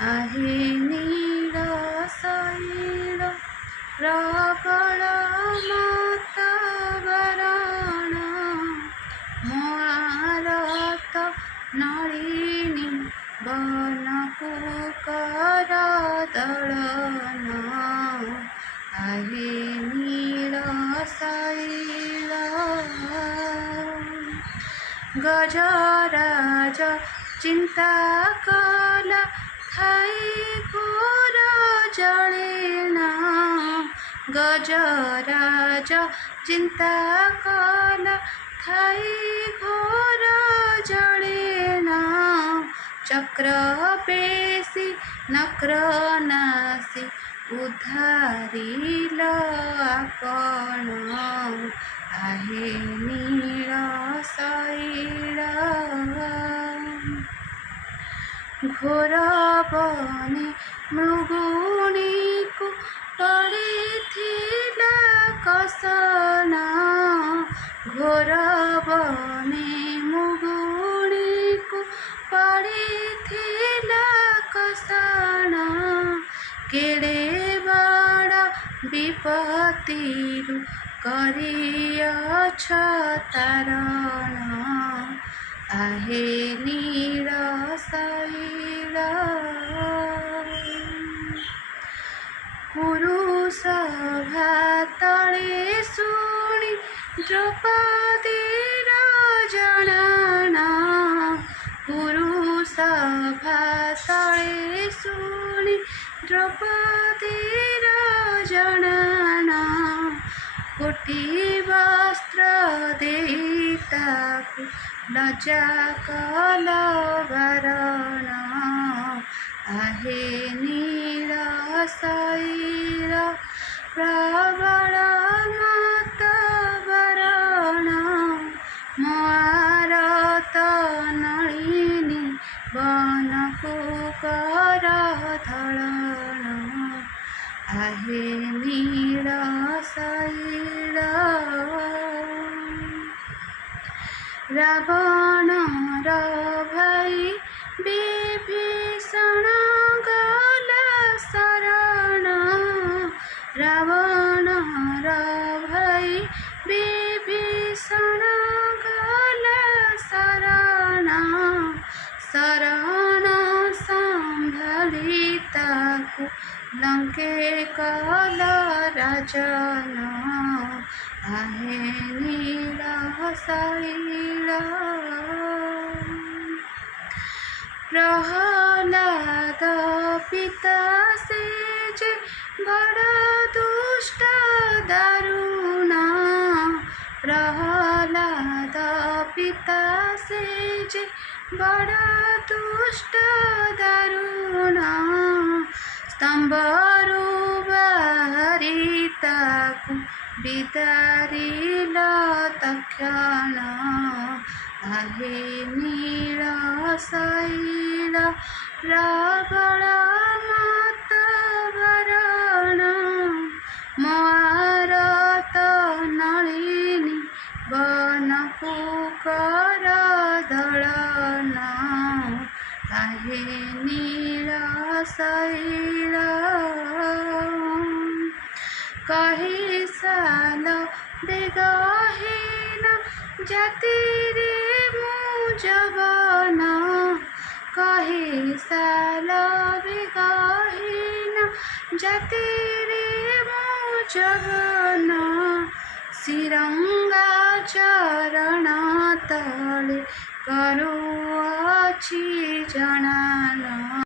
आहे नील शैल प्रबल मतवरण मोआरत नलिनी बनकुकर दलन आहे नील शैल गजराज चिंता कला थाई घोर जलेना गजराज चिंता कला थाई घोर जलेना चक्र पेशी नक्र नासी उद्धारिल आपण आहे नील शैल घोर बने मृगुणी को पड़ीथिला कसना घोर बने मृगुणी को पड़ीथिला कसना केड़े बड़ा विपत्तिरु करियछ तारण आहे नील शैल पुरुष भातले शुणी द्रौपदीर जनाना पुरुष भातले शुणी द्रौपदीर जनाना कोटि वस्त्र देताकु लज्जा कलवरण आहे नील शैल प्रबल मतवरण मोआरत नलिनी बनकुकर दलन आहे नील शैल रावण भाई विभीषण गला शरण रावण भाई विभीषण गला शरण शरण संभली ताकु लंके कल राजन आहे नील शैल प्रहलाद पिता से जे बड़ दुष्ट दारुण प्रहलाद पिता से जे बड़ दुष्ट दारुण स्तंभरु बाहरी ताकु विदारिल तक्षण आहे नील शैल प्रबल मतवरण मोआरत नलिनी बनकुकर दलन आहे नील शैल कही साल बेगहीन जाति रे मुजबन कही साल बेगहीन जाति रे मुजबन श्रीरंगा चरण तले करुअछि जनान